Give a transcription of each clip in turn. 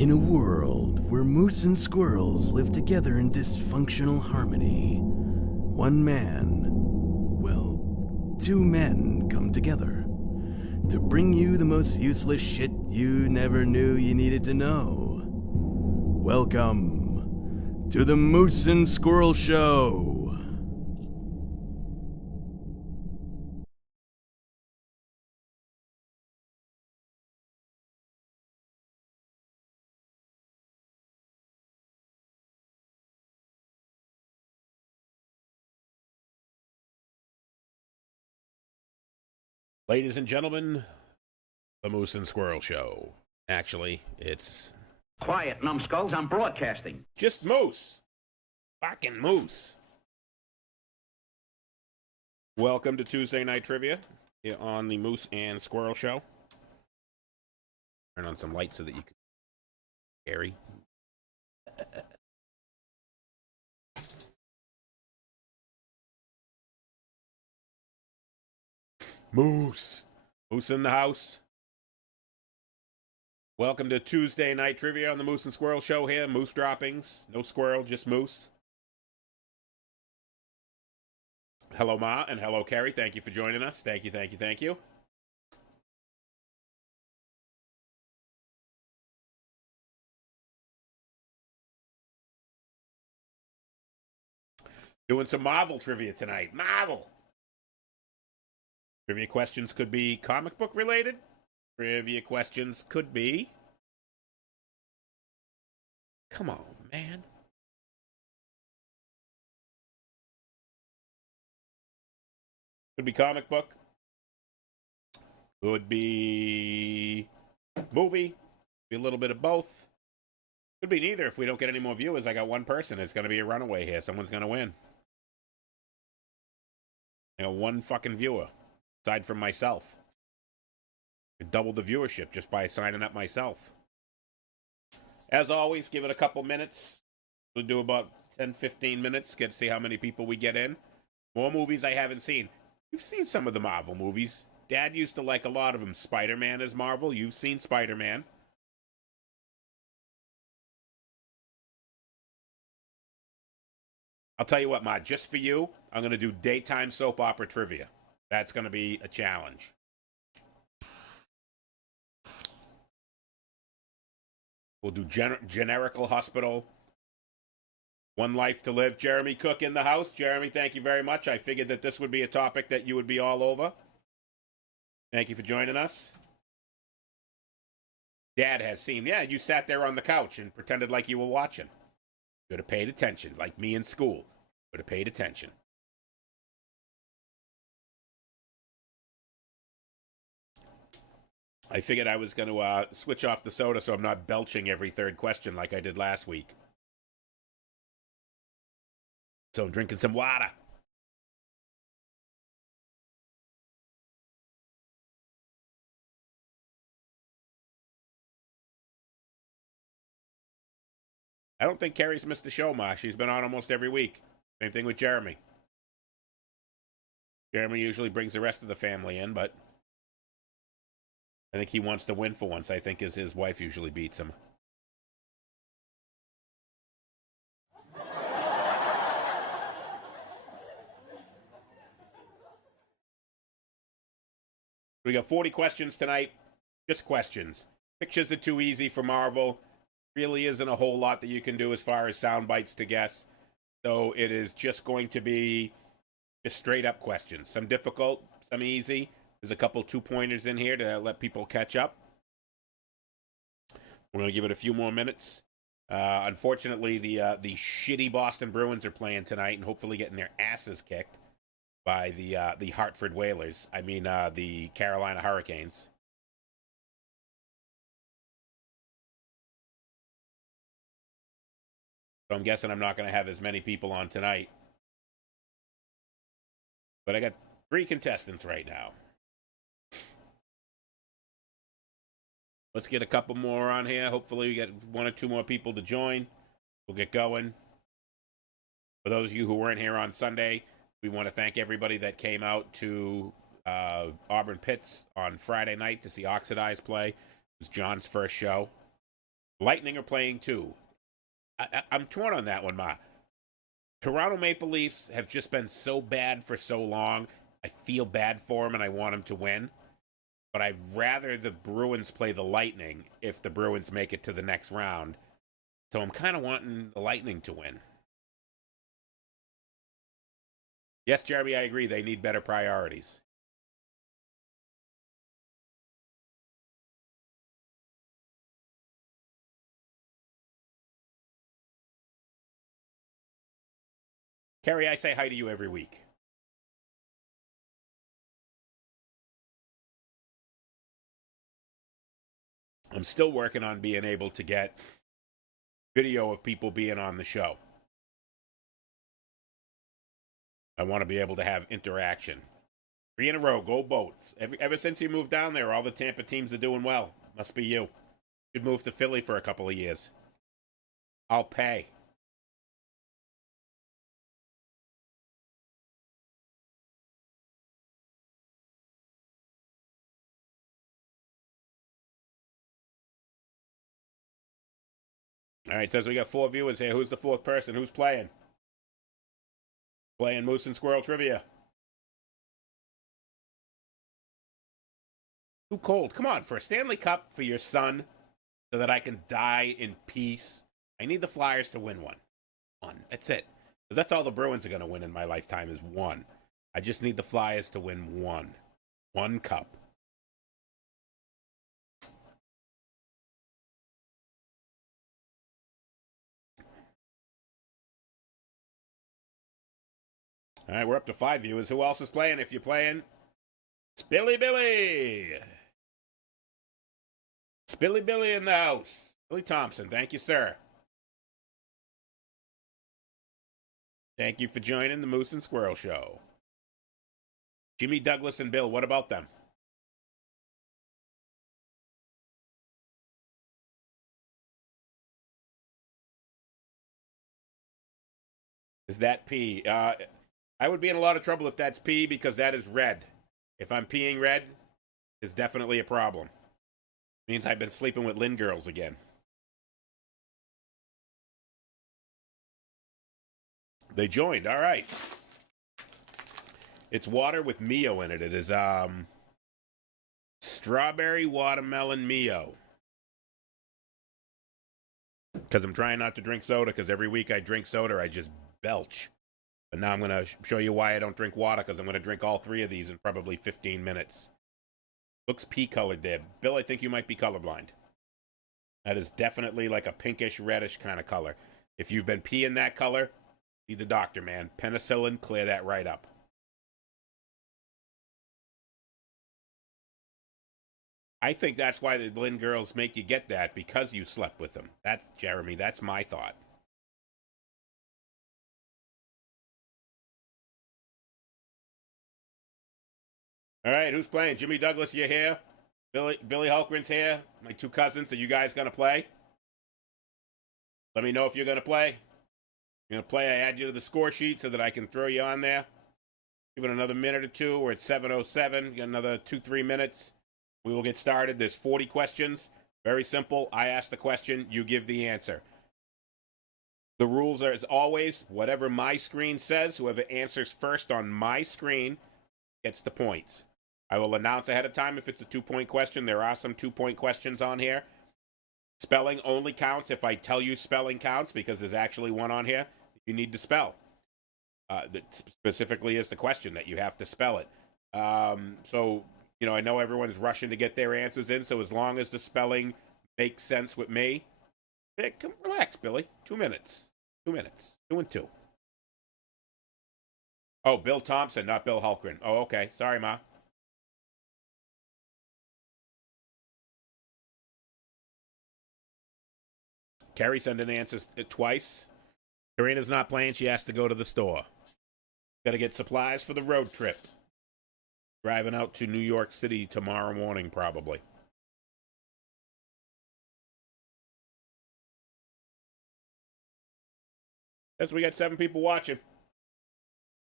In a world where moose and squirrels live together in dysfunctional harmony, one man, well, two men come together to bring you the most useless shit you never knew you needed to know. Welcome to the Moose and Squirrel Show. Ladies and gentlemen, the Moose and Squirrel Show. Actually, it's Quiet, numbskulls, I'm broadcasting. just Moose. Fucking Moose. Welcome to Tuesday Night Trivia here on the Moose and Squirrel Show. Turn on some lights so that you can Gary. Moose. Moose in the house. Welcome to Tuesday Night Trivia on the Moose and Squirrel Show here. Moose droppings. No squirrel, just moose. Hello, Ma, and hello, Carrie. Thank you for joining us. Thank you, thank you, thank you. Doing some Marvel trivia tonight. Marvel! Trivia questions could be comic book related. Trivia questions could be... Come on, man. Could be comic book. Could be movie. Be a little bit of both. Could be neither. If we don't get any more viewers, I got one person. It's going to be a runaway here. Someone's going to win. I got one fucking viewer. Aside from myself. I doubled the viewership just by signing up myself. As always, give it a couple minutes. We'll do about 10-15 minutes. Get to see how many people we get in. More movies I haven't seen. You've seen some of the Marvel movies. Dad used to like a lot of them. Spider-Man is Marvel. You've seen Spider-Man. I'll tell you what, Ma, just for you, I'm going to do daytime soap opera trivia. That's going to be a challenge. We'll do generical hospital. One life to live. Jeremy Cook in the house. Jeremy, thank you very much. I figured that this would be a topic that you would be all over. Thank you for joining us. Dad has seen. Yeah, you sat there on the couch and pretended like you were watching. You would have paid attention, like me in school. Would have paid attention. I figured I was going to switch off the soda so I'm not belching every third question like I did last week. So I'm drinking some water. I don't think Carrie's missed a show, Ma. She's been on almost every week. Same thing with Jeremy. Jeremy usually brings the rest of the family in, but I think he wants to win for once. I think his wife usually beats him. We got 40 questions tonight. Just questions. Pictures are too easy for Marvel. Really isn't a whole lot that you can do as far as sound bites to guess. So it is just going to be just straight up questions. Some difficult, some easy. There's a couple 2-pointers in here to let people catch up. We're going to give it a few more minutes. Unfortunately, the shitty Boston Bruins are playing tonight and hopefully getting their asses kicked by the Hartford Whalers. I mean, the Carolina Hurricanes. So I'm guessing I'm not going to have as many people on tonight. But I got 3 contestants right now. Let's get a couple more on here. Hopefully we get 1 or 2 more people to join. We'll get going. For those of you who weren't here on Sunday, we want to thank everybody that came out to Auburn Pits on Friday night to see Oxidize play. It was John's first show. Lightning are playing too. I'm torn on that one, Ma. Toronto Maple Leafs have just been so bad for so long. I feel bad for them and I want them to win. But I'd rather the Bruins play the Lightning if the Bruins make it to the next round. So I'm kind of wanting the Lightning to win. Yes, Jeremy, I agree. They need better priorities. Carrie, I say hi to you every week. I'm still working on being able to get video of people being on the show. I want to be able to have interaction. 3 in a row, go Boats. Ever since you moved down there, all the Tampa teams are doing well. Must be you. Should move to Philly for a couple of years. I'll pay. All right, says we got 4 viewers here. Who's the 4th person? Who's playing? Playing Moose and Squirrel Trivia. Too cold. Come on, for a Stanley Cup for your son so that I can die in peace. I need the Flyers to win one. That's it. Because that's all the Bruins are going to win in my lifetime is 1. I just need the Flyers to win 1. 1 cup. All right, we're up to 5 viewers. Who else is playing? If you're playing, it's Billy. Billy in the house. Billy Thompson, thank you, sir. Thank you for joining the Moose and Squirrel Show. Jimmy, Douglas, and Bill, what about them? Is that pee? I would be in a lot of trouble if that's pee because that is red. If I'm peeing red, it's definitely a problem. Means I've been sleeping with Lynn girls again. They joined. All right. It's water with Mio in it. It is strawberry watermelon Mio. Because I'm trying not to drink soda because every week I drink soda, I just belch. But now I'm going to show you why I don't drink water because I'm going to drink all 3 of these in probably 15 minutes. Looks pea-colored there. Bill, I think you might be colorblind. That is definitely like a pinkish, reddish kind of color. If you've been peeing that color, see the doctor, man. Penicillin, clear that right up. I think that's why the Lynn girls make you get that, because you slept with them. That's, Jeremy, that's my thought. All right, who's playing? Jimmy Douglas, you're here. Billy Hulkgren's here. My 2 cousins. Are you guys going to play? Let me know if you're going to play. You're going to play, I add you to the score sheet so that I can throw you on there. Give it another minute or 2. We're at 7:07. Got another 2-3 minutes. We will get started. There's 40 questions. Very simple. I ask the question. You give the answer. The rules are, as always, whatever my screen says, whoever answers first on my screen gets the points. I will announce ahead of time if it's a 2-point question. There are some 2-point questions on here. Spelling only counts if I tell you spelling counts, because there's actually one on here you need to spell. That specifically is the question that you have to spell it. So, you know, I know everyone's rushing to get their answers in, so as long as the spelling makes sense with me, come relax, Billy. 2 minutes. 2 minutes. 2 and 2. Oh, Bill Thompson, not Bill Hulkgren. Oh, okay. Sorry, Ma. Carrie sent in answers twice. Karina's not playing. She has to go to the store. Got to get supplies for the road trip. Driving out to New York City tomorrow morning, probably. Yes, we got 7 people watching.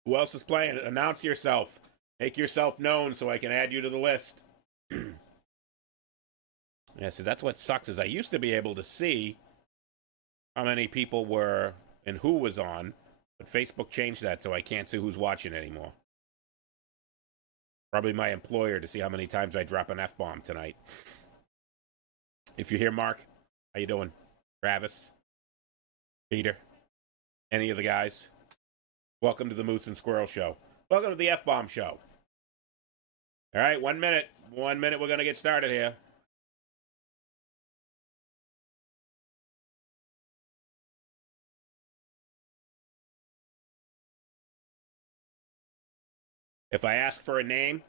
Who else is playing? Announce yourself. Make yourself known so I can add you to the list. Yeah, so that's what sucks is I used to be able to see how many people were and who was on, but Facebook changed that so I can't see who's watching anymore. Probably my employer to see how many times I drop an F-bomb tonight. If you're here, Mark, how you doing? Travis? Peter? Any of the guys? Welcome to the Moose and Squirrel Show. Welcome to the F-bomb show. All right, 1 minute. 1 minute, we're going to get started here. If I ask for a name,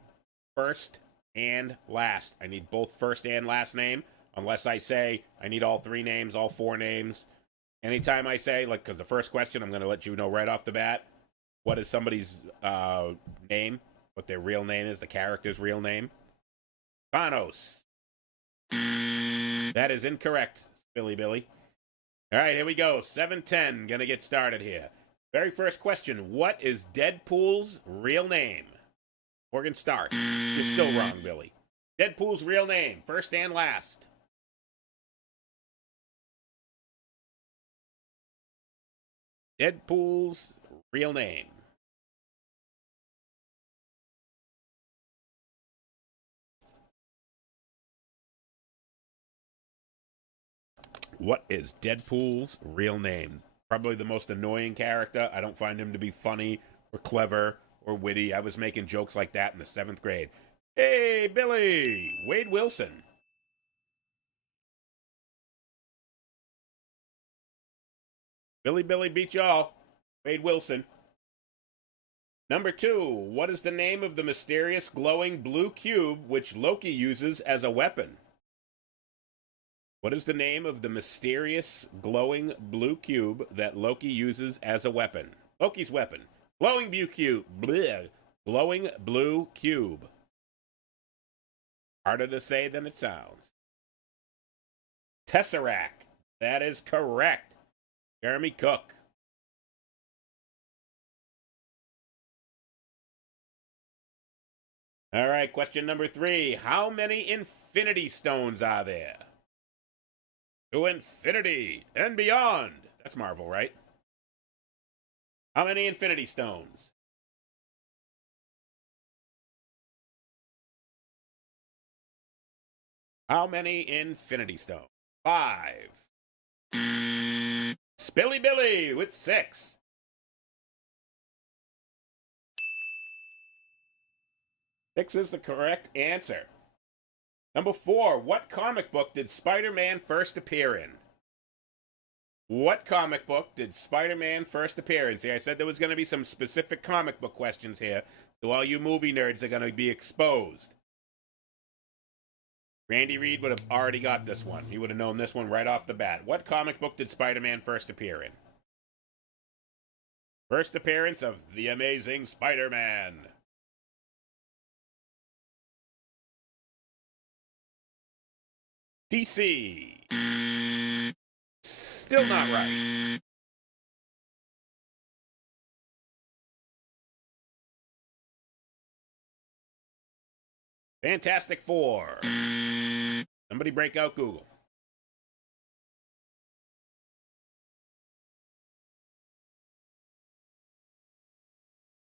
first and last. I need both first and last name, unless I say I need all three names, all four names. Anytime I say, like, because the first question, I'm going to let you know right off the bat, what is somebody's name, what their real name is, the character's real name. Thanos. That is incorrect, Billy. All right, here we go. 7:10, going to get started here. Very first question, what is Deadpool's real name? Morgan Stark. You're still wrong, Billy. Deadpool's real name, first and last. Deadpool's real name. What is Deadpool's real name? Probably the most annoying character. I don't find him to be funny or clever or witty. I was making jokes like that in the 7th grade. Hey, Billy! Wade Wilson. Billy beat y'all. Wade Wilson. Number 2. What is the name of the mysterious glowing blue cube which Loki uses as a weapon? What is the name of the mysterious glowing blue cube that Loki uses as a weapon? Loki's weapon. Glowing blue cube. Bleh. Glowing blue cube. Harder to say than it sounds. Tesseract. That is correct. Jeremy Cook. All right, question number 3. How many Infinity Stones are there? To infinity and beyond. That's Marvel, right? How many Infinity Stones? How many Infinity Stones? 5. Spilly Billy with 6. Six is the correct answer. Number 4, what comic book did Spider-Man first appear in? What comic book did Spider-Man first appear in? See, I said there was going to be some specific comic book questions here, so all you movie nerds are going to be exposed. Randy Reed would have already got this one. He would have known this one right off the bat. What comic book did Spider-Man first appear in? First appearance of The Amazing Spider-Man. DC. Still not right. Fantastic Four. Somebody break out Google.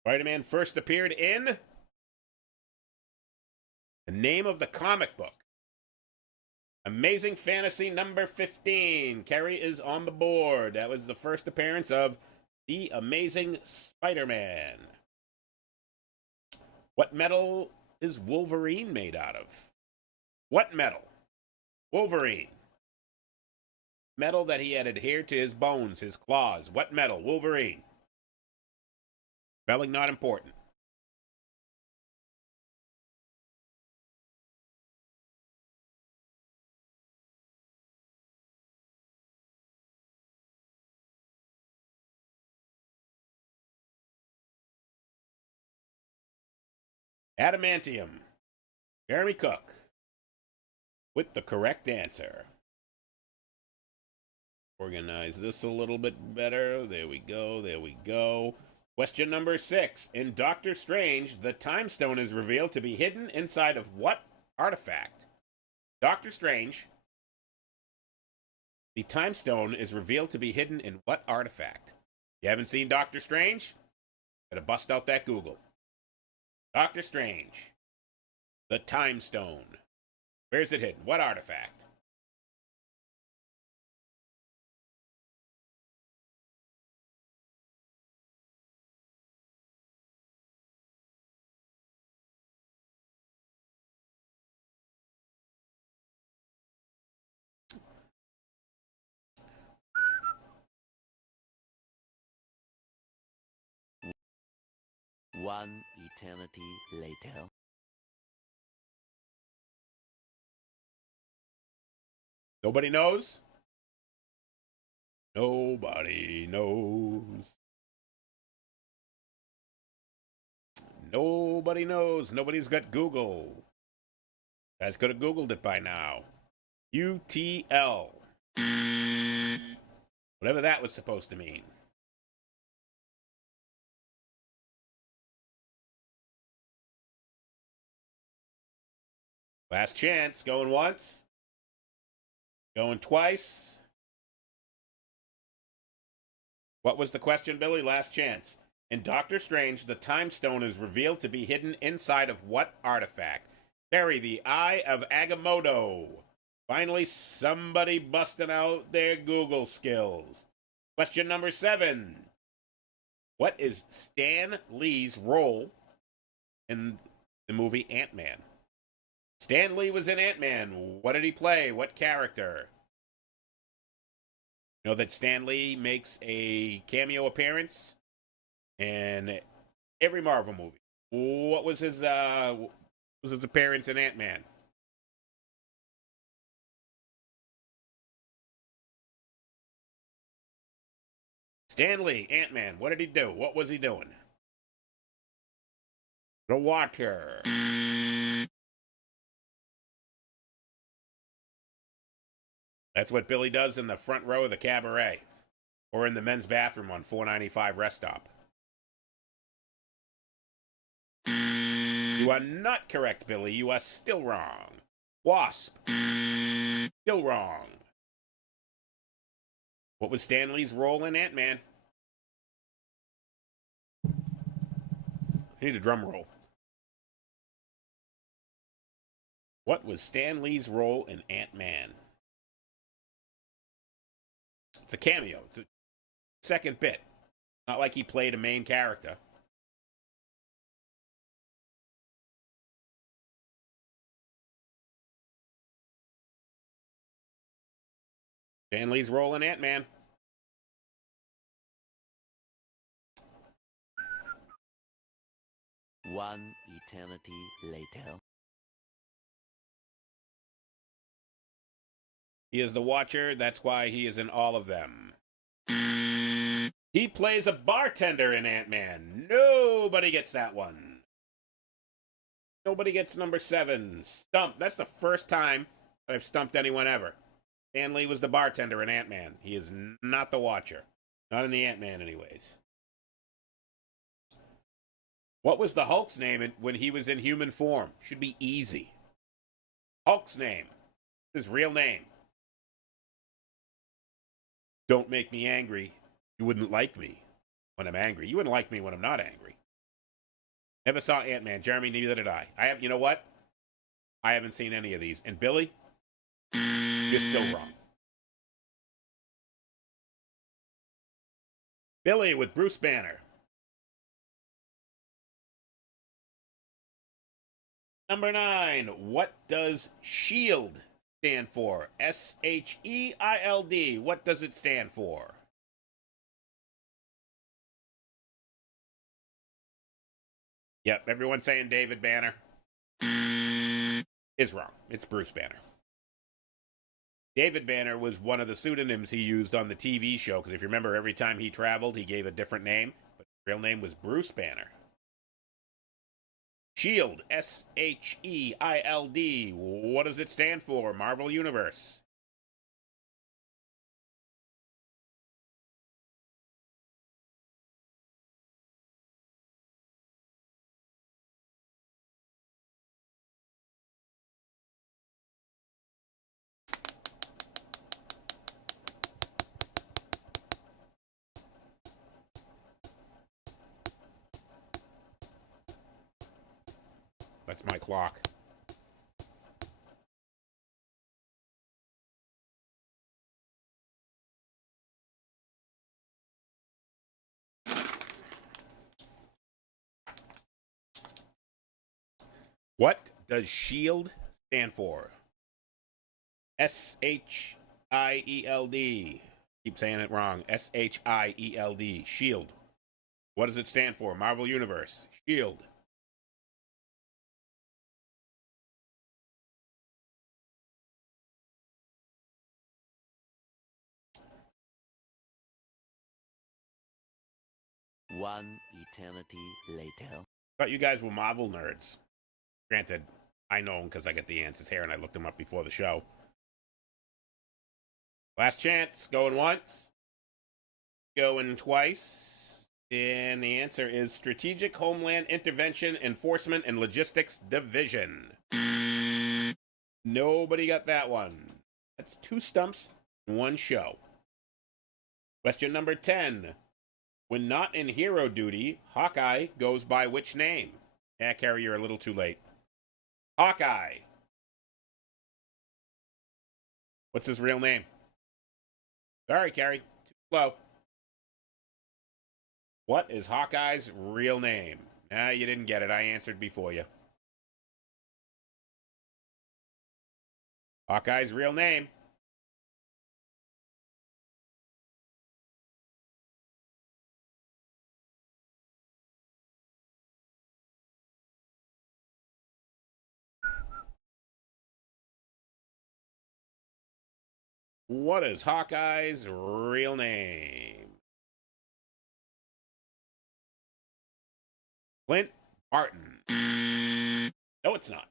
Spider-Man first appeared in the name of the comic book. Amazing Fantasy number 15. Kerry is on the board. That was the first appearance of The Amazing Spider-Man. What metal is Wolverine made out of? What metal? Wolverine. Metal that he had adhered to his bones, his claws. What metal? Wolverine. Spelling not important. Adamantium. Jeremy Cook with the correct answer. Organize this a little bit better. There we go. Question number 6. In Doctor Strange, the Time Stone is revealed to be hidden inside of what artifact? Doctor Strange, the Time Stone is revealed to be hidden in what artifact? You haven't seen Doctor Strange? Better bust out that Google. Doctor Strange, the Time Stone. Where's it hidden? What artifact? One eternity later. Nobody knows? Nobody knows. Nobody knows. Nobody's got Google. Guys could have Googled it by now. UTL. Whatever that was supposed to mean. Last chance. Going once. Going twice. What was the question, Billy? Last chance. In Doctor Strange, the Time Stone is revealed to be hidden inside of what artifact? Terry, the Eye of Agamotto. Finally, somebody busting out their Google skills. Question number 7. What is Stan Lee's role in the movie Ant-Man? Stan Lee was in Ant-Man. What did he play? What character? You know that Stan Lee makes a cameo appearance in every Marvel movie. What was his appearance in Ant-Man? Stan Lee, Ant-Man. What did he do? What was he doing? The Watcher. That's what Billy does in the front row of the cabaret. Or in the men's bathroom on 495 Rest Stop. You are not correct, Billy. You are still wrong. Wasp. Still wrong. What was Stan Lee's role in Ant-Man? I need a drum roll. What was Stan Lee's role in Ant-Man? It's a cameo. It's a second bit. Not like he played a main character. Stan Lee's role in Ant-Man. One eternity later. He is the Watcher. That's why he is in all of them. He plays a bartender in Ant-Man. Nobody gets that one. Nobody gets number 7. Stumped. That's the first time I've stumped anyone ever. Stan Lee was the bartender in Ant-Man. He is not the Watcher. Not in the Ant-Man, anyways. What was the Hulk's name when he was in human form? Should be easy. Hulk's name. His real name. Don't make me angry. You wouldn't like me when I'm angry. You wouldn't like me when I'm not angry. Never saw Ant-Man. Jeremy, neither did I. You know what? I haven't seen any of these. And Billy, you're still wrong. Billy with Bruce Banner. Number 9. What does SHIELD stand for? SHEILD. What does it stand for? Yep, everyone's saying David Banner. Is wrong. It's Bruce Banner. David Banner was one of the pseudonyms he used on the TV show, because if you remember, every time he traveled, he gave a different name, but his real name was Bruce Banner. SHIELD, SHEILD. What does it stand for? Marvel Universe. That's my clock. What does SHIELD stand for? SHIELD. Keep saying it wrong. SHIELD. SHIELD. What does it stand for? Marvel Universe. SHIELD. One eternity later. Thought you guys were Marvel nerds. Granted, I know them because I get the answers here and I looked them up before the show. Last chance. Going once. Going twice. And the answer is Strategic Homeland Intervention Enforcement and Logistics Division. Nobody got that one. That's 2 stumps in 1 show. Question number 10. When not in hero duty, Hawkeye goes by which name? Yeah, Carrie, you're a little too late. Hawkeye. What's his real name? Sorry, Carrie. Too slow. What is Hawkeye's real name? Nah, you didn't get it. I answered before you. Hawkeye's real name. What is Hawkeye's real name? Clint Barton. No, it's not.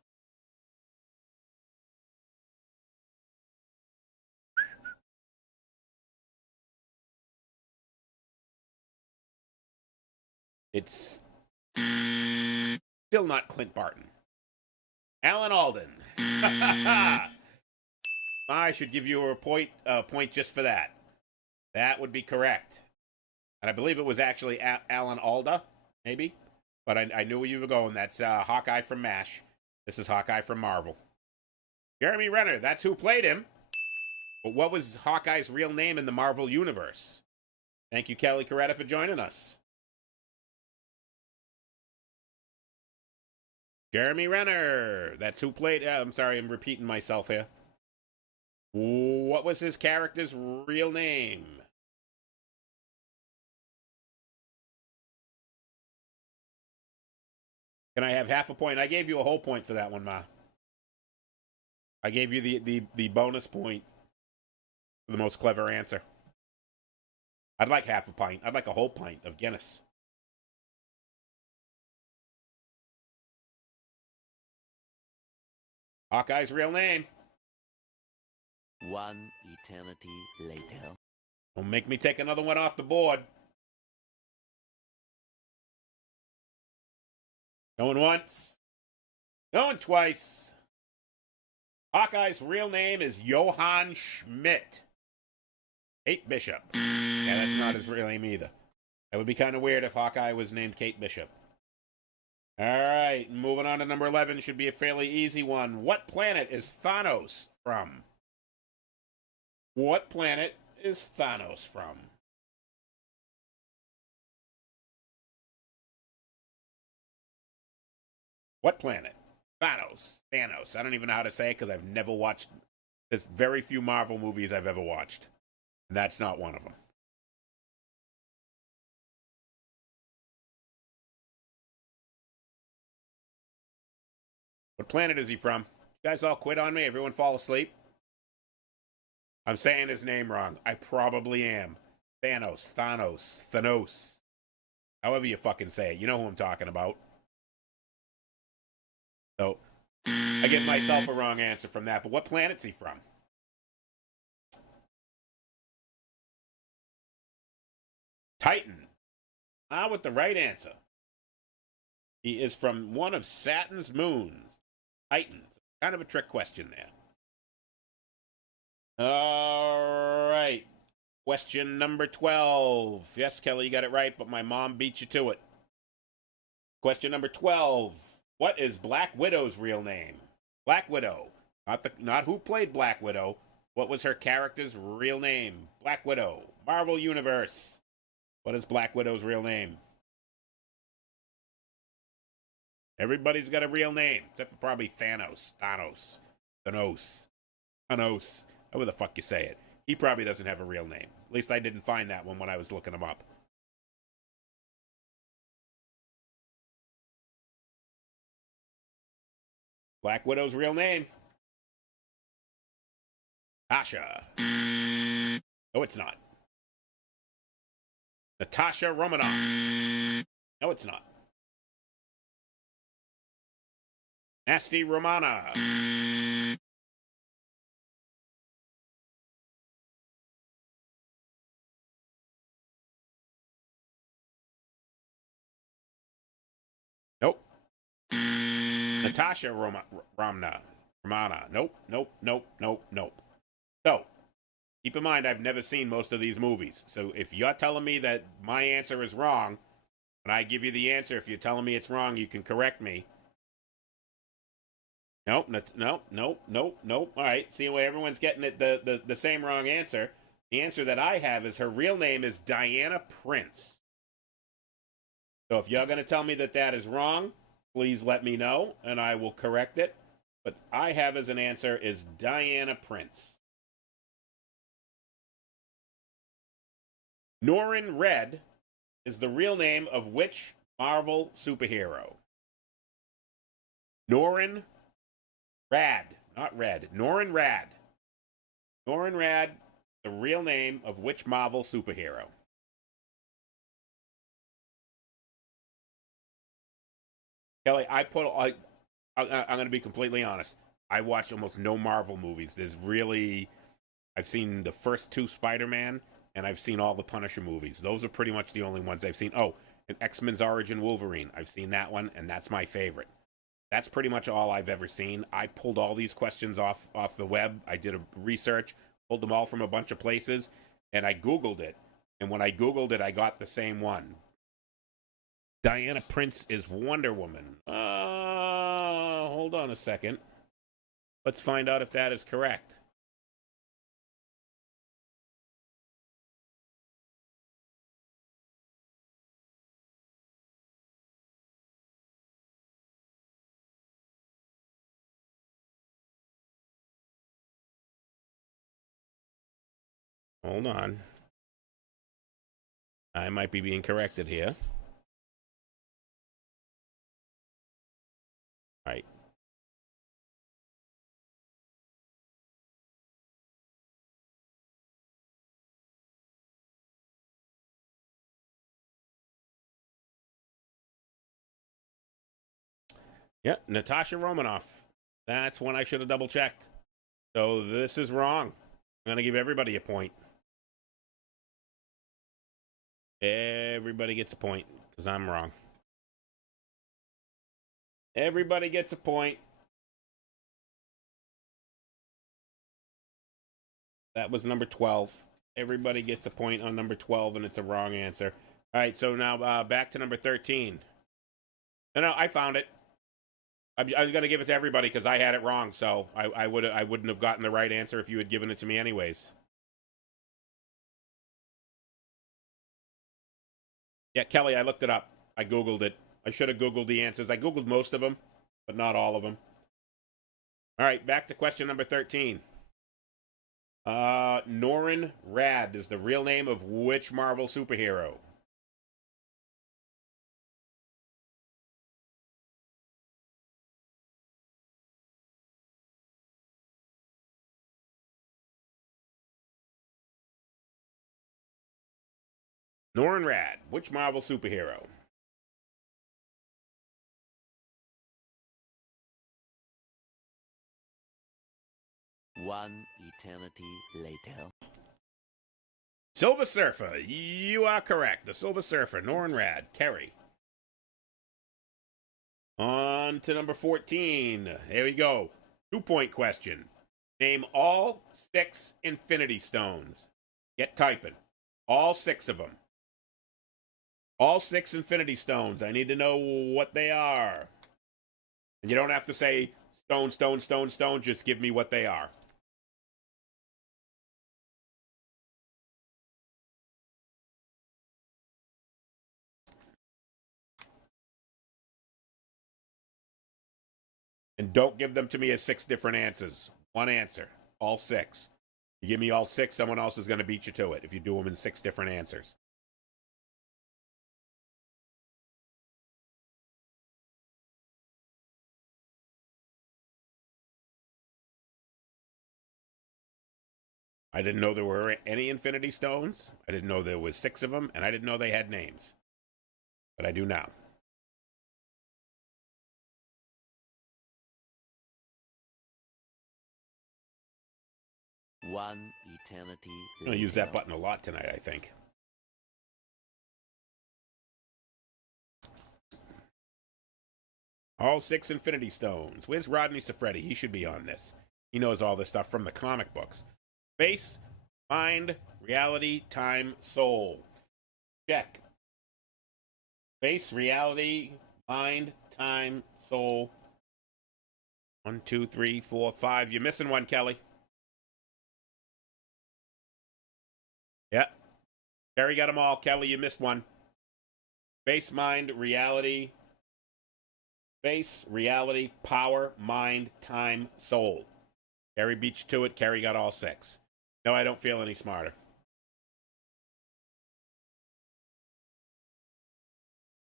It's still not Clint Barton. Alan Alden. I should give you a point just for that. That would be correct. And I believe it was actually Alan Alda, maybe. But I knew where you were going. That's Hawkeye from MASH. This is Hawkeye from Marvel. Jeremy Renner, that's who played him. But what was Hawkeye's real name in the Marvel Universe? Thank you, Kelly Coretta, for joining us. Jeremy Renner, that's who played... I'm sorry, I'm repeating myself here. What was his character's real name? Can I have half a point? I gave you a whole point for that one, Ma. I gave you the bonus point for the most clever answer. I'd like half a pint. I'd like a whole pint of Guinness. Hawkeye's real name. One eternity later. Don't make me take another one off the board. Going once. Going twice. Hawkeye's real name is Johann Schmidt. Kate Bishop. Yeah, that's not his real name either. That would be kind of weird if Hawkeye was named Kate Bishop. All right, moving on to number 11. Should be a fairly easy one. What planet is Thanos from? What planet is Thanos from? What planet? Thanos. Thanos. I don't even know how to say it because I've never watched... There's very few Marvel movies I've ever watched. And that's not one of them. What planet is he from? You guys all quit on me? Everyone fall asleep? I'm saying his name wrong. I probably am. Thanos. Thanos. Thanos. However you fucking say it. You know who I'm talking about. So, I give myself a wrong answer from that. But what planet's he from? Titan. With the right answer. He is from one of Saturn's moons. Titan. Kind of a trick question there. All right. Question number 12. Yes, Kelly, you got it right, but my mom beat you to it. Question number 12. What is Black Widow's real name? Black Widow. Not who played Black Widow. What was her character's real name? Black Widow. Marvel Universe. What is Black Widow's real name? Everybody's got a real name, except for probably Thanos. However the fuck you say it. He probably doesn't have a real name. At least I didn't find that one when I was looking him up. Black Widow's real name. Tasha. No, it's not. Natasha Romanoff. No, it's not. Nasty Romana. Nope. Natasha Romana. Nope. So, keep in mind, I've never seen most of these movies. So if you're telling me that my answer is wrong, and I give you the answer, if you're telling me it's wrong, you can correct me. Nope. All right. See why everyone's getting it the same wrong answer. The answer that I have is her real name is Diana Prince. So if you're going to tell me that that is wrong, please let me know, and I will correct it. But I have as an answer is Diana Prince. Norrin Red is the real name of which Marvel superhero? Norrin Rad, not Red. Norrin Rad. Norrin Rad, the real name of which Marvel superhero? Kelly, I'm going to be completely honest. I watch almost no Marvel movies. I've seen the first two Spider-Man, and I've seen all the Punisher movies. Those are pretty much the only ones I've seen. Oh, and X-Men's Origin Wolverine. I've seen that one, and that's my favorite. That's pretty much all I've ever seen. I pulled all these questions off the web. I did a research, pulled them all from a bunch of places, and I Googled it. And when I Googled it, I got the same one. Diana Prince is Wonder Woman. Hold on a second. Let's find out if that is correct. Hold on. I might be being corrected here. All right. Yeah, Natasha Romanoff. That's one I should have double checked. So this is wrong. I'm going to give everybody a point. Everybody gets a point because I'm wrong. Everybody gets a point. That was number 12. Everybody gets a point on number 12, and it's a wrong answer. All right, so now back to number 13. No, I found it. I'm going to give it to everybody because I had it wrong, so I wouldn't have gotten the right answer if you had given it to me anyways. Yeah, Kelly, I looked it up. I Googled it. I should have Googled the answers. I Googled most of them, but not all of them. All right, back to question number 13. Norrin Rad is the real name of which Marvel superhero? Norrin Rad, which Marvel superhero? One eternity later. Silver Surfer. You are correct. The Silver Surfer, Norrin Rad. Kerry. On to number 14. Here we go. 2-point question. Name all 6 Infinity Stones. Get typing. All 6 of them. All 6 Infinity Stones. I need to know what they are. And you don't have to say stone, stone, stone, stone. Just give me what they are. And don't give them to me as 6 different answers. One answer. All 6. You give me all 6, someone else is going to beat you to it if you do them in 6 different answers. I didn't know there were any Infinity Stones. I didn't know there was 6 of them, and I didn't know they had names. But I do now. One eternity I'm going to use that later. button a lot tonight, I think. All 6 Infinity Stones. Where's Rodney Safredi? He should be on this. He knows all this stuff from the comic books. Space, mind, reality, time, soul. Check. Space, reality, mind, time, soul. 1, 2, 3, 4, 5. You're missing one, Kelly. Yeah. Terry got them all. Kelly, you missed one. Space, mind, reality. Space, reality, power, mind, time, soul. Kerry beat you to it. Kerry got all 6. No, I don't feel any smarter.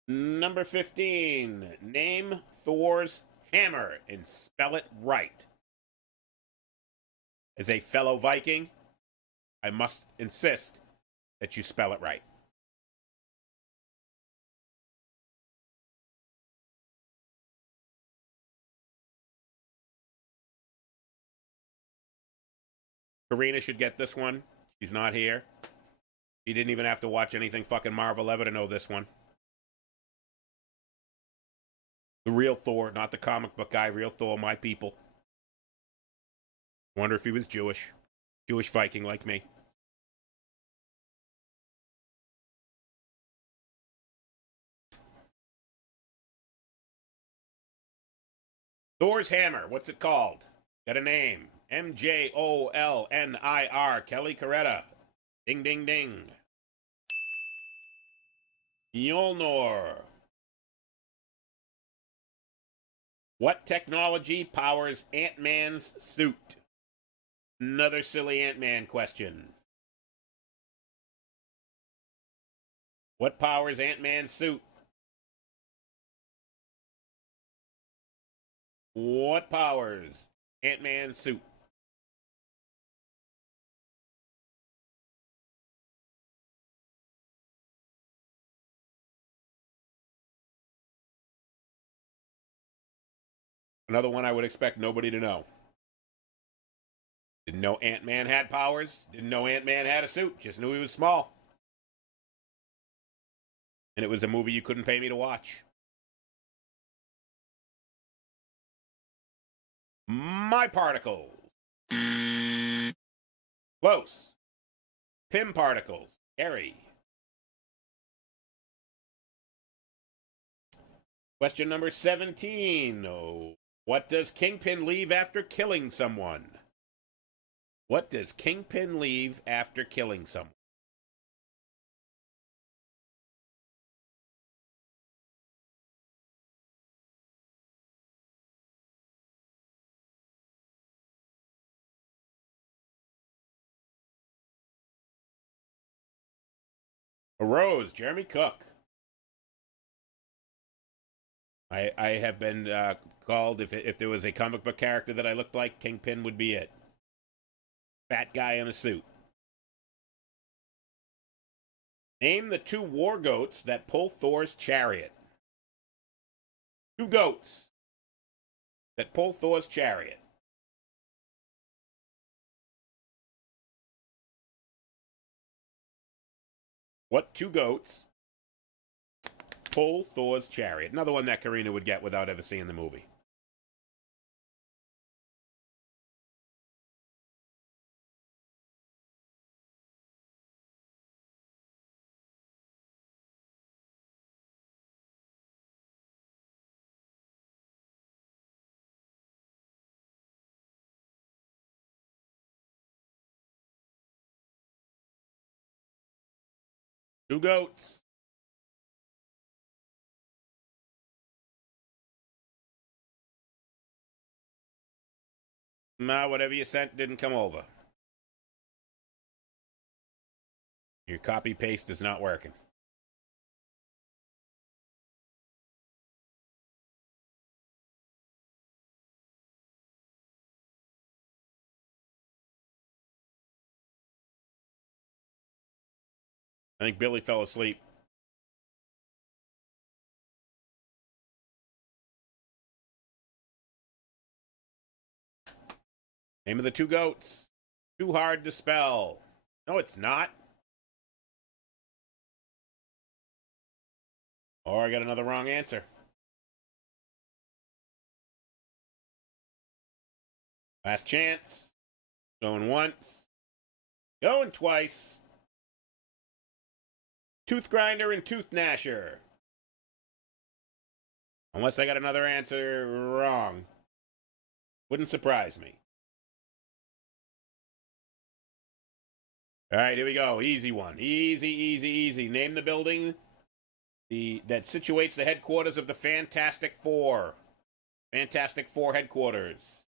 Number 15. Name Thor's hammer and spell it right. As a fellow Viking, I must insist that you spell it right. Karina should get this one. She's not here. She didn't even have to watch anything fucking Marvel ever to know this one. The real Thor, not the comic book guy. Real Thor, my people. Wonder if he was Jewish. Jewish Viking like me. Thor's hammer. What's it called? Got a name. Mjolnir. Kelly Coretta. Ding, ding, ding. Mjolnir. What technology powers Ant-Man's suit? Another silly Ant-Man question. What powers Ant-Man's suit? What powers Ant-Man's suit? Another one I would expect nobody to know. Didn't know Ant-Man had powers. Didn't know Ant-Man had a suit. Just knew he was small. And it was a movie you couldn't pay me to watch. My particles. Close. Pim particles. Harry. Question number 17. Oh, what does Kingpin leave after killing someone? What does Kingpin leave after killing someone? A rose. Jeremy Cook. I have been called, if there was a comic book character that I looked like, Kingpin would be it. Fat guy in a suit. Name the 2 war goats that pull Thor's chariot. 2 goats that pull Thor's chariot. What 2 goats pull Thor's chariot? Another one that Karina would get without ever seeing the movie. Two goats. Nah, whatever you sent didn't come over. Your copy paste is not working. I think Billy fell asleep. Name of the two goats. Too hard to spell. No, it's not. Or I got another wrong answer. Last chance. Going once. Going twice. Tooth grinder and tooth gnasher. Unless I got another answer wrong. Wouldn't surprise me. All right, here we go. Easy one. Easy, easy, easy. Name the building that situates the headquarters of the Fantastic Four. Fantastic Four headquarters.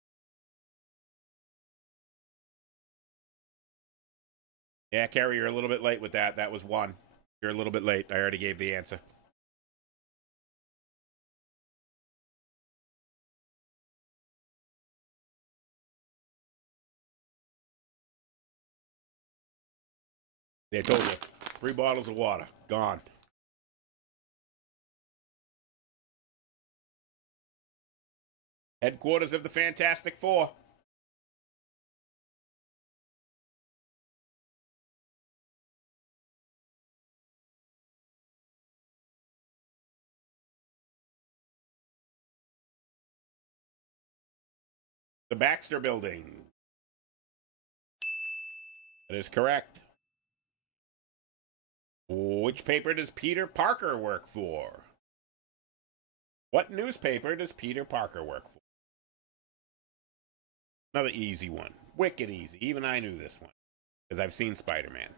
Yeah, Carrie, you're a little bit late with that. That was one. You're a little bit late. I already gave the answer. They told you. 3 bottles of water. Gone. Headquarters of the Fantastic Four. The Baxter Building. That is correct. Which paper does Peter Parker work for? What newspaper does Peter Parker work for? Another easy one. Wicked easy. Even I knew this one. Because I've seen Spider-Man.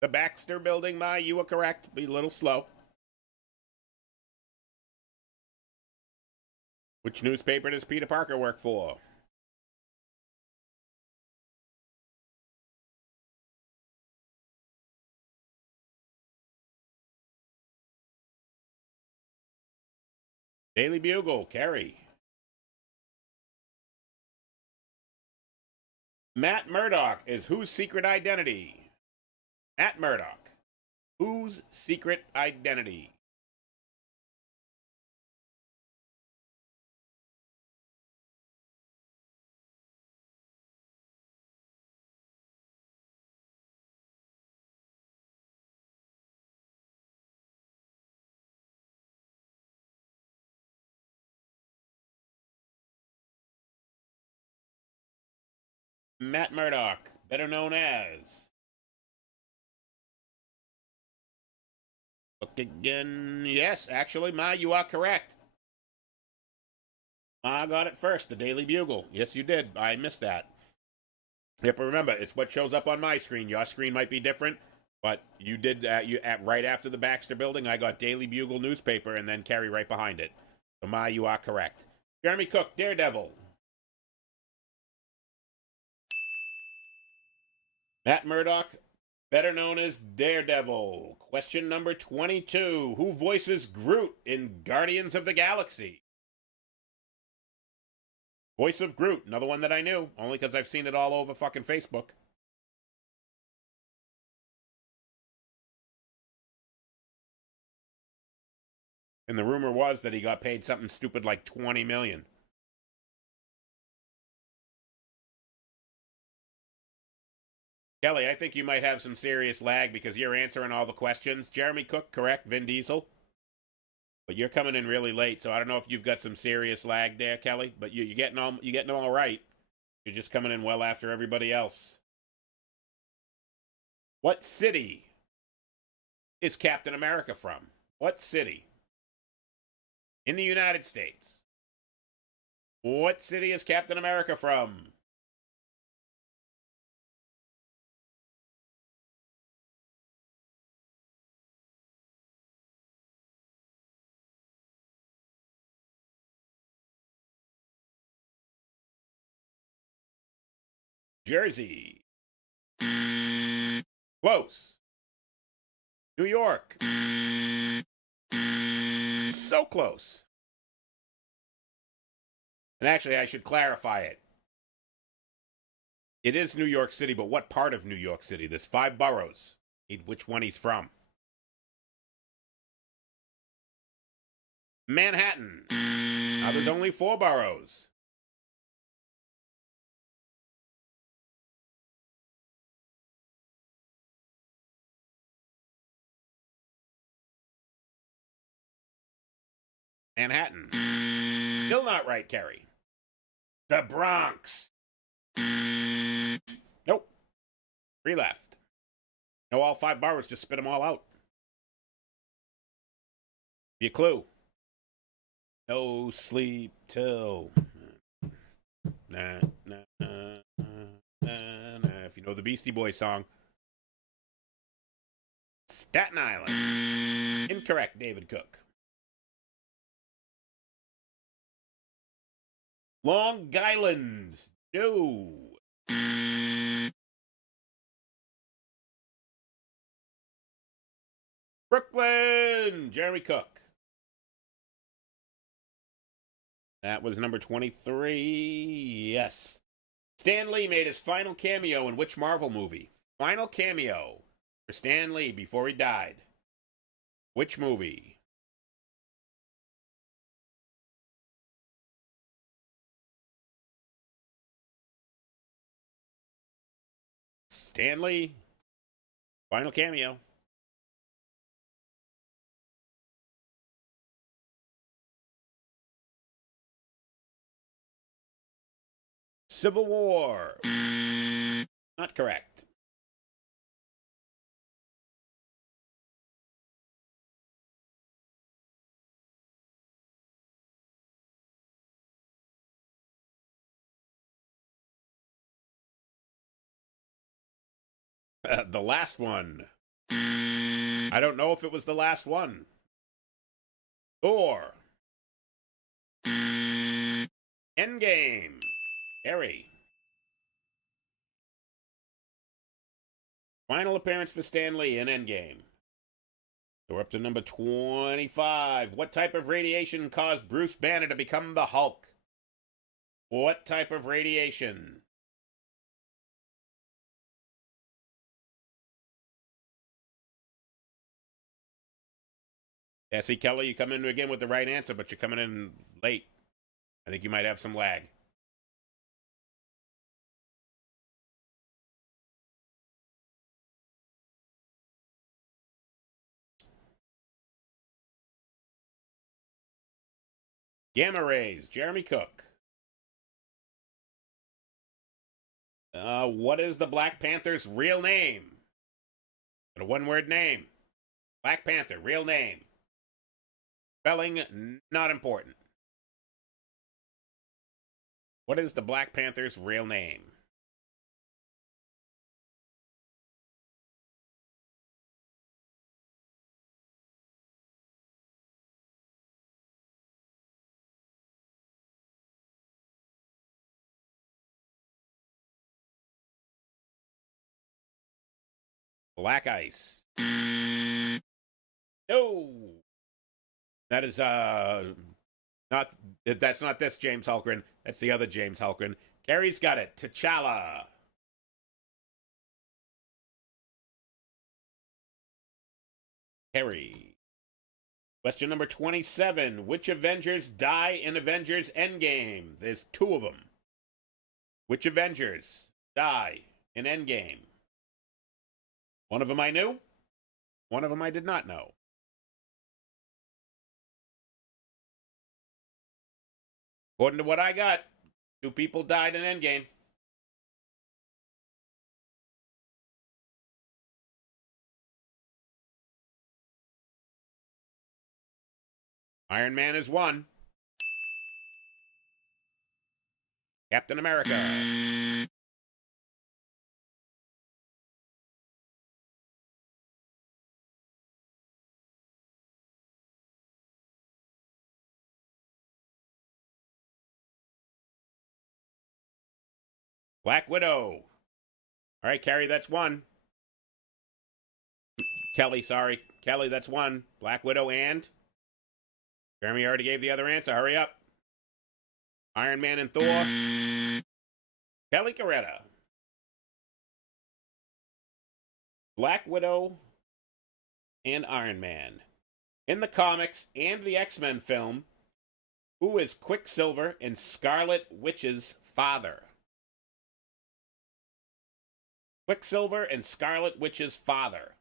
The Baxter Building, Ma, you were correct. Be a little slow. Which newspaper does Peter Parker work for? Daily Bugle, Carrie. Matt Murdock is whose secret identity? Matt Murdock. Whose secret identity? Matt Murdock, better known as. Look again. Yes, actually, Ma, you are correct. Ma got it first, the Daily Bugle. Yes, you did. I missed that. Yep, but remember, it's what shows up on my screen. Your screen might be different, but you did right after the Baxter Building. I got Daily Bugle newspaper and then Carrie right behind it. So, Ma, you are correct. Jeremy Cook, Daredevil. Matt Murdock, better known as Daredevil. Question number 22. Who voices Groot in Guardians of the Galaxy? Voice of Groot. Another one that I knew, only because I've seen it all over fucking Facebook. And the rumor was that he got paid something stupid like $20 million. Kelly, I think you might have some serious lag because you're answering all the questions. Jeremy Cook, correct. Vin Diesel. But you're coming in really late, so I don't know if you've got some serious lag there, Kelly. But you're getting all right. You're just coming in well after everybody else. What city is Captain America from? What city? In the United States. What city is Captain America from? Jersey. Close. New York. So close. And actually, I should clarify it. It is New York City, but what part of New York City? There's 5 boroughs. Need which one he's from. Manhattan. Now there's only 4 boroughs. Manhattan. Still not right, Kerry. The Bronx. Nope. 3 left. No, all 5 boroughs, just spit them all out. Be a clue. No sleep till. Nah, nah, nah, nah, nah. If you know the Beastie Boys song. Staten Island. Incorrect, David Cook. Long Island. No. Brooklyn. Jeremy Cook. That was number 23. Yes. Stanley made his final cameo in which Marvel movie? Final cameo for Stan Lee before he died. Which movie? Stanley. Final cameo. Civil War. Not correct. The last one. I don't know if it was the last one. Thor. Endgame. Harry. Final appearance for Stan Lee in Endgame. So we're up to number 25. What type of radiation caused Bruce Banner to become the Hulk? What type of radiation? Essie Kelly, you come in again with the right answer, but you're coming in late. I think you might have some lag. Gamma rays, Jeremy Cook. What is the Black Panther's real name? A one-word name. Black Panther, real name. Spelling, not important. What is the Black Panther's real name? Black Ice. No. That is not that's not this James Halgren. That's the other James Halgren. Gary's got it. T'Challa. Harry. Question number 27. Which Avengers die in Avengers Endgame? There's 2 of them. Which Avengers die in Endgame? One of them I knew. One of them I did not know. According to what I got, 2 people died in Endgame. Iron Man is 1. Captain America. Black Widow. All right, Carrie, that's one. Kelly, sorry. Kelly, that's one. Black Widow and... Jeremy already gave the other answer. Hurry up. Iron Man and Thor. Kelly Coretta. Black Widow and Iron Man. In the comics and the X-Men film, who is Quicksilver and Scarlet Witch's father? Quicksilver and Scarlet Witch's father.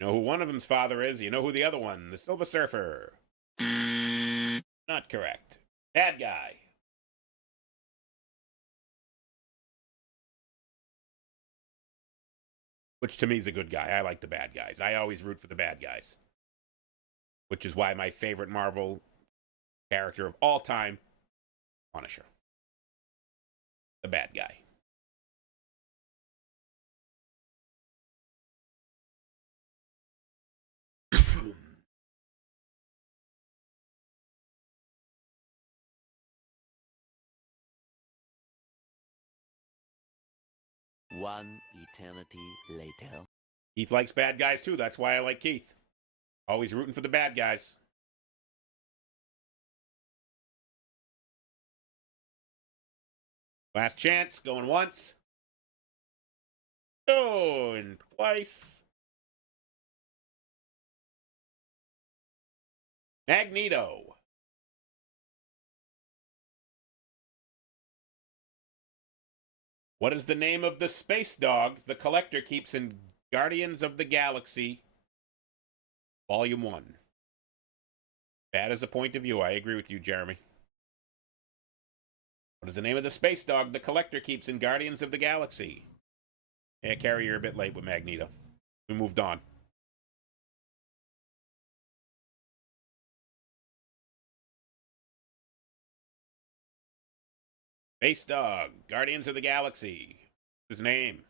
You know who one of them's father is? You know who the other one? The Silver Surfer. Not correct. Bad guy. Which to me is a good guy. I like the bad guys. I always root for the bad guys. Which is why my favorite Marvel character of all time, Punisher. The bad guy. One eternity later. Keith likes bad guys too. That's why I like Keith. Always rooting for the bad guys. Last chance. Going once. Going twice. Magneto. What is the name of the space dog the Collector keeps in Guardians of the Galaxy, Volume 1? Bad as a point of view. I agree with you, Jeremy. What is the name of the space dog the Collector keeps in Guardians of the Galaxy? Yeah, Carrie, you're a bit late with Magneto. We moved on. Space dog, Guardians of the Galaxy. His name.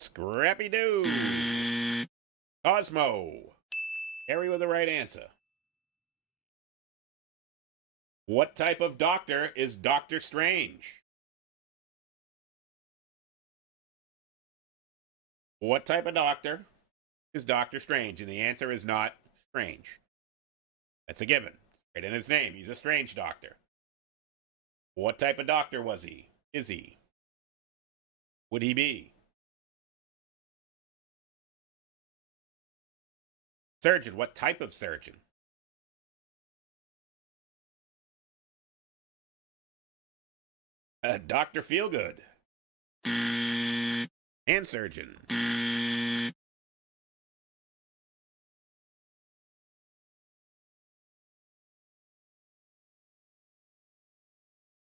Scrappy-Doo. Cosmo. Harry with the right answer. What type of doctor is Doctor Strange? What type of doctor is Doctor Strange? And the answer is not strange. That's a given. Right in his name. He's a strange doctor. What type of doctor was he? Is he? Would he be? Surgeon. What type of surgeon? Dr. Feelgood. Hand surgeon.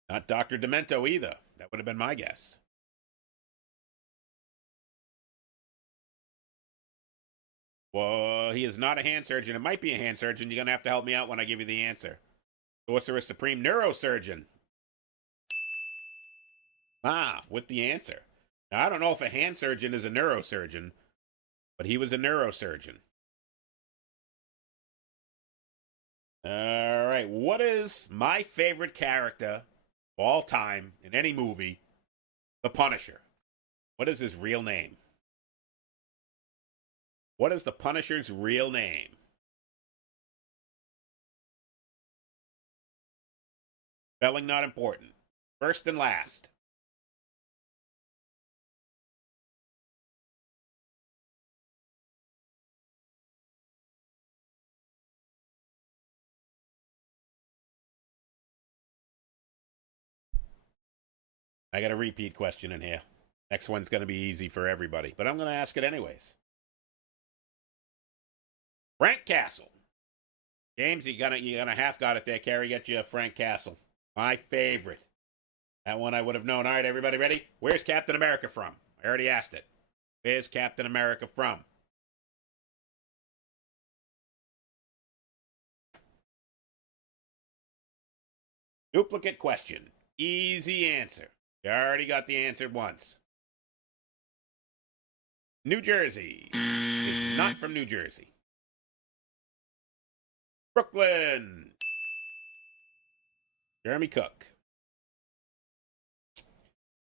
Not Dr. Demento either. That would have been my guess. Well, he is not a hand surgeon. It might be a hand surgeon. You're going to have to help me out when I give you the answer. Sorcerer Supreme Neurosurgeon. Ah, with the answer. Now, I don't know if a hand surgeon is a neurosurgeon, but he was a neurosurgeon. All right, what is my favorite character of all time in any movie? The Punisher. What is his real name? What is the Punisher's real name? Spelling not important. First and last. I got a repeat question in here. Next one's going to be easy for everybody, but I'm going to ask it anyways. Frank Castle. James, you gonna half got it there. Carrie, get you a Frank Castle. My favorite. That one I would have known. All right, everybody ready? Where's Captain America from? I already asked it. Where's Captain America from? Duplicate question. Easy answer. You already got the answer once. New Jersey is not from New Jersey. Brooklyn. Jeremy Cook.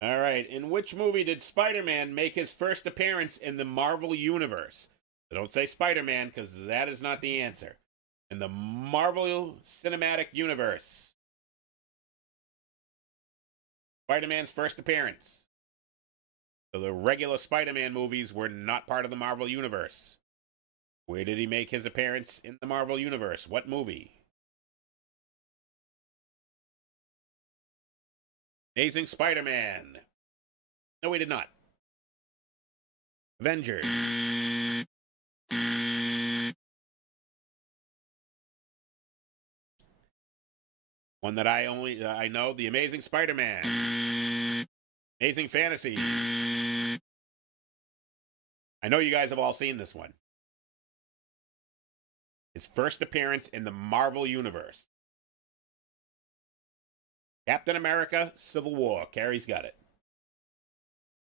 All right. In which movie did Spider-Man make his first appearance in the Marvel Universe? So don't say Spider-Man, because that is not the answer. In the Marvel Cinematic Universe. Spider-Man's first appearance. So the regular Spider-Man movies were not part of the Marvel Universe. Where did he make his appearance in the Marvel Universe? What movie? Amazing Spider-Man. No, he did not. Avengers. One that I know, The Amazing Spider-Man. Amazing Fantasy. I know you guys have all seen this one. His first appearance in the Marvel Universe. Captain America, Civil War. Carrie's got it.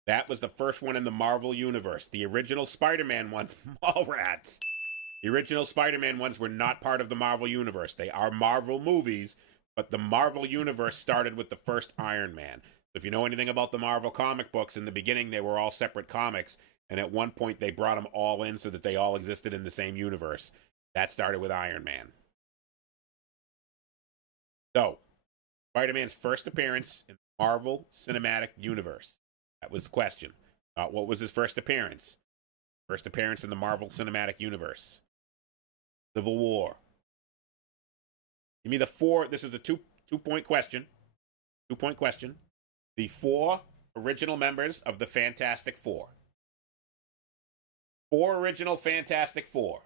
That was the first one in the Marvel Universe. The original Spider-Man ones, Mallrats. The original Spider-Man ones were not part of the Marvel Universe. They are Marvel movies, but the Marvel Universe started with the first Iron Man. If you know anything about the Marvel comic books, in the beginning they were all separate comics, and at one point they brought them all in so that they all existed in the same universe. That started with Iron Man. So, Spider-Man's first appearance in the Marvel Cinematic Universe. That was the question. What was his first appearance? First appearance in the Marvel Cinematic Universe. Civil War. Give me the four. This is a two-point question. 2-point question. The 4 original members of the Fantastic Four. 4 original Fantastic Four.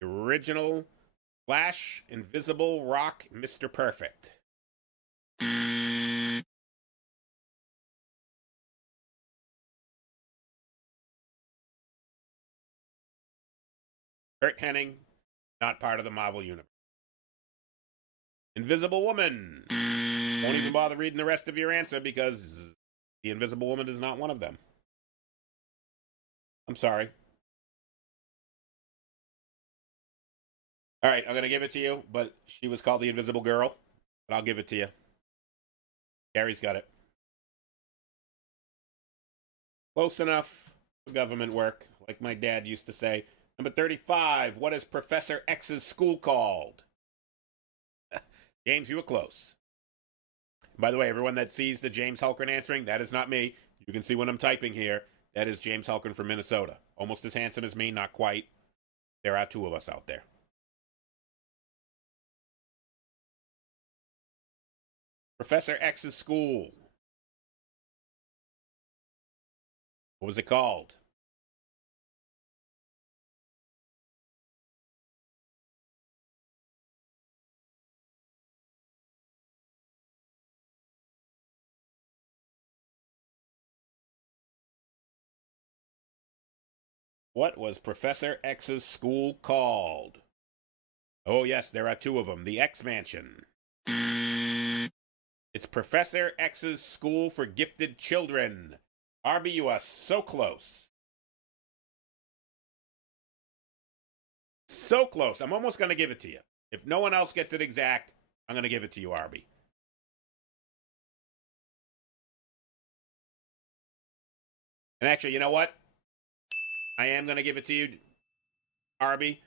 The original Flash, Invisible, Rock, Mr. Perfect. Kurt Hennig, not part of the Marvel Universe. Invisible Woman. Won't even bother reading the rest of your answer because the Invisible Woman is not one of them. I'm sorry. All right, I'm going to give it to you, but she was called the Invisible Girl. But I'll give it to you. Gary's got it. Close enough for government work, like my dad used to say. Number 35, what is Professor X's school called? James, you were close. By the way, everyone that sees the James Hulkern answering, that is not me. You can see when I'm typing here. That is James Hulkern from Minnesota. Almost as handsome as me, not quite. There are 2 of us out there. Professor X's school. What was it called? What was Professor X's school called? Oh, yes, there are 2 of them. The X Mansion. It's Professor X's School for Gifted Children. Arby, you are so close. So close. I'm almost going to give it to you. If no one else gets it exact, I'm going to give it to you, Arby. And actually, you know what? I am going to give it to you, Arby.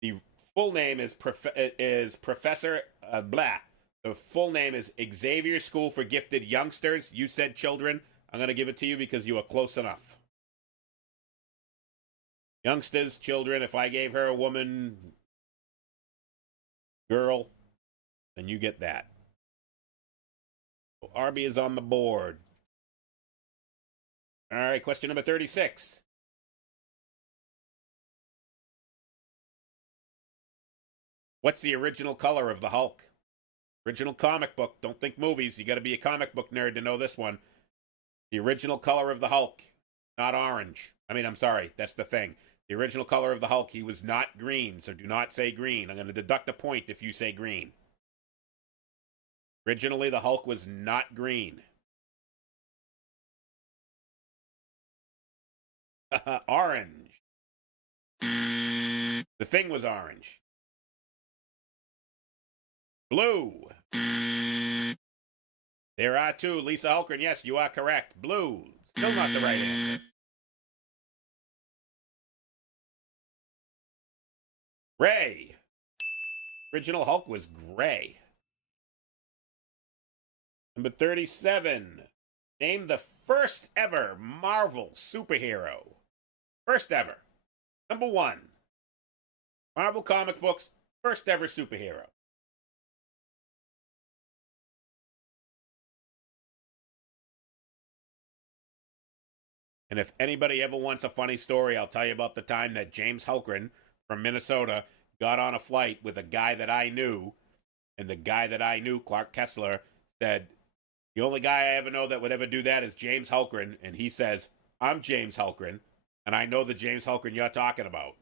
The full name is Professor blah. The full name is Xavier School for Gifted Youngsters. You said children. I'm going to give it to you because you are close enough. Youngsters, children. If I gave her a woman, girl, then you get that. So Arby is on the board. All right, question number 36. What's the original color of the Hulk? Original comic book. Don't think movies. You got to be a comic book nerd to know this one. The original color of the Hulk, not orange. I'm sorry. That's the thing. The original color of the Hulk, he was not green, so do not say green. I'm going to deduct a point if you say green. Originally, the Hulk was not green. Orange. The Thing was orange. Blue. There are two. Lisa Hulkren, yes, you are correct. Blue. Still not the right answer. Gray. Original Hulk was gray. Number 37. Name the first ever Marvel superhero. First ever. Number 1. Marvel comic books, first ever superhero. And if anybody ever wants a funny story, I'll tell you about the time that James Hulkren from Minnesota got on a flight with a guy that I knew, and the guy that I knew, Clark Kessler, said, the only guy I ever know that would ever do that is James Hulkren, and he says, I'm James Hulkren, and I know the James Hulkren you're talking about.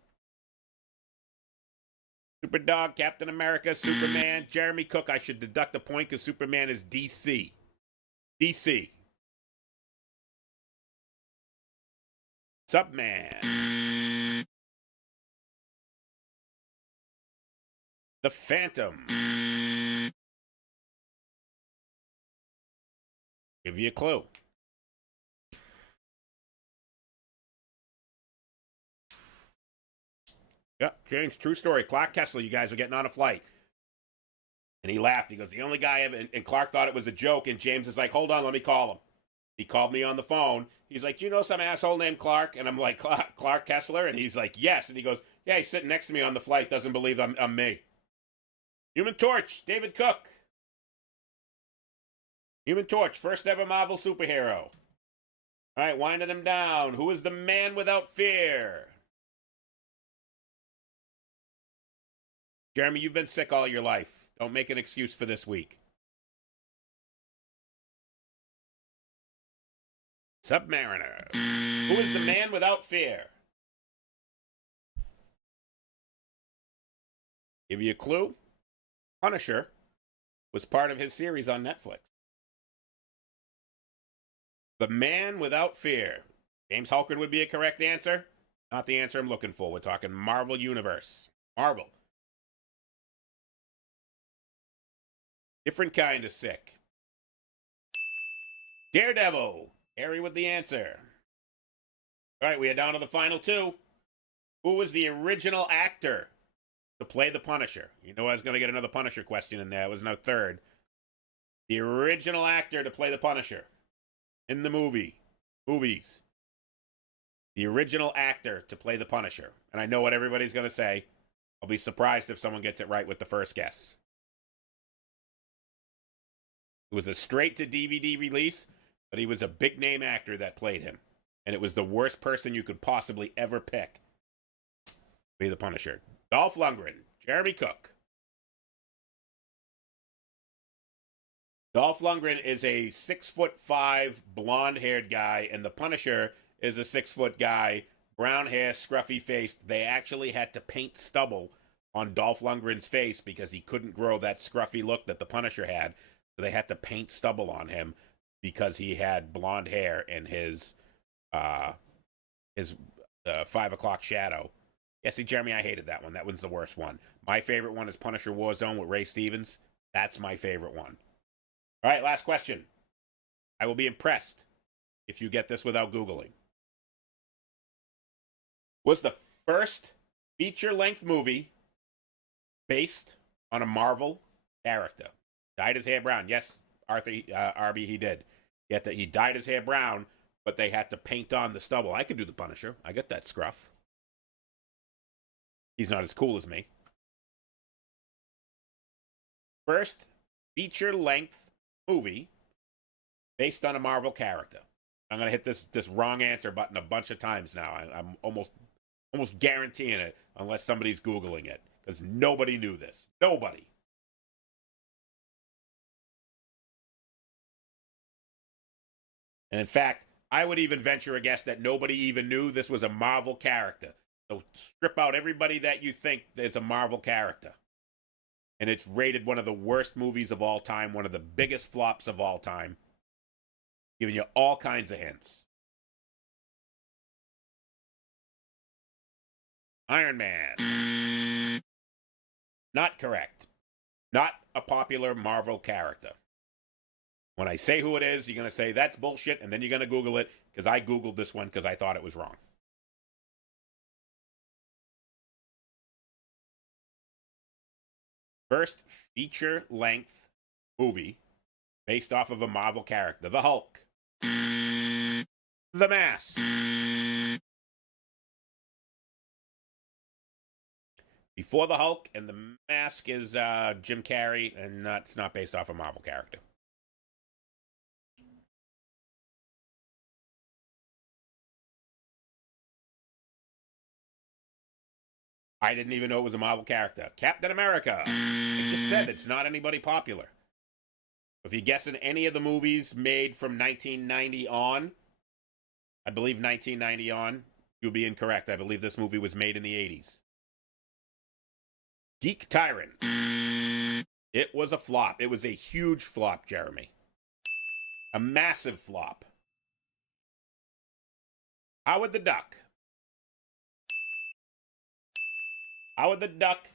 Superdog, Captain America, Superman, Jeremy Cook. I should deduct a point because Superman is DC. DC. Subman. The Phantom. Give you a clue. Yeah, James, true story. Clark Kessler, you guys were getting on a flight. And he laughed. He goes, the only guy ever... And Clark thought it was a joke, and James is like, hold on, let me call him. He called me on the phone. He's like, do you know some asshole named Clark? And I'm like, Clark Kessler? And he's like, yes. And he goes, yeah, he's sitting next to me on the flight, doesn't believe I'm me. Human Torch, David Cook. Human Torch, first ever Marvel superhero. All right, winding him down. Who is the man without fear? Jeremy, you've been sick all your life. Don't make an excuse for this week. Submariner. Who is the man without fear? Give you a clue. Punisher was part of his series on Netflix. The man without fear. James Hulkren would be a correct answer. Not the answer I'm looking for. We're talking Marvel Universe. Marvel. Different kind of sick. Daredevil. Harry with the answer. All right, we are down to the final two. Who was the original actor to play the Punisher? You know I was going to get another Punisher question in there. It was no third. The original actor to play the Punisher in the movies. The original actor to play the Punisher. And I know what everybody's going to say. I'll be surprised if someone gets it right with the first guess. It was a straight-to-DVD release, but he was a big-name actor that played him. And it was the worst person you could possibly ever pick to be the Punisher. Dolph Lundgren, Jeremy Cook. Dolph Lundgren is a 6'5", blonde-haired guy, and the Punisher is a 6-foot guy, brown hair, scruffy face. They actually had to paint stubble on Dolph Lundgren's face because he couldn't grow that scruffy look that the Punisher had. So they had to paint stubble on him because he had blonde hair in his 5 o'clock shadow. Yeah, see, Jeremy, I hated that one. That one's the worst one. My favorite one is Punisher Warzone with Ray Stevens. That's my favorite one. All right, last question. I will be impressed if you get this without Googling. was the first feature-length movie based on a Marvel character. Dyed his hair brown. Yes, Arby, he did. Yet that he dyed his hair brown, but they had to paint on the stubble. I could do the Punisher. I got that scruff. He's not as cool as me. First feature-length movie based on a Marvel character. I'm going to hit this wrong answer button a bunch of times now. I'm almost guaranteeing it, unless somebody's Googling it, because nobody knew this. Nobody. And in fact, I would even venture a guess that nobody even knew this was a Marvel character. So strip out everybody that you think is a Marvel character. And it's rated one of the worst movies of all time, one of the biggest flops of all time. Giving you all kinds of hints. Iron Man. Not correct. Not a popular Marvel character. When I say who it is, you're going to say, that's bullshit, and then you're going to Google it, because I Googled this one because I thought it was wrong. First feature-length movie based off of a Marvel character. The Hulk. The Mask. Before the Hulk and the Mask is Jim Carrey, and it's not based off a Marvel character. I didn't even know it was a Marvel character. Captain America. I just said it's not anybody popular. If you're guessing any of the movies made from 1990 on, I believe 1990 on, you'll be incorrect. I believe this movie was made in the 80s. Geek Tyrant. It was a flop. It was a huge flop, Jeremy. A massive flop. Howard the Duck. Howard the Duck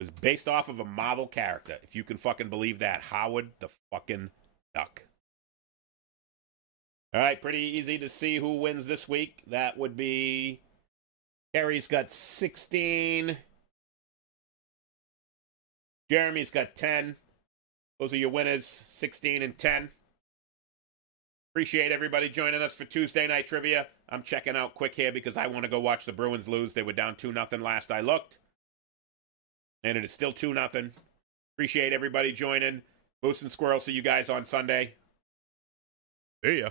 was based off of a Marvel character. If you can fucking believe that. Howard the fucking Duck. All right, pretty easy to see who wins this week. That would be... Carrie's got 16. Jeremy's got 10. Those are your winners, 16 and 10. Appreciate everybody joining us for Tuesday Night Trivia. I'm checking out quick here because I want to go watch the Bruins lose. They were down 2-0 last I looked. And it is still 2-0. Appreciate everybody joining. Moose and Squirrel, see you guys on Sunday. See ya.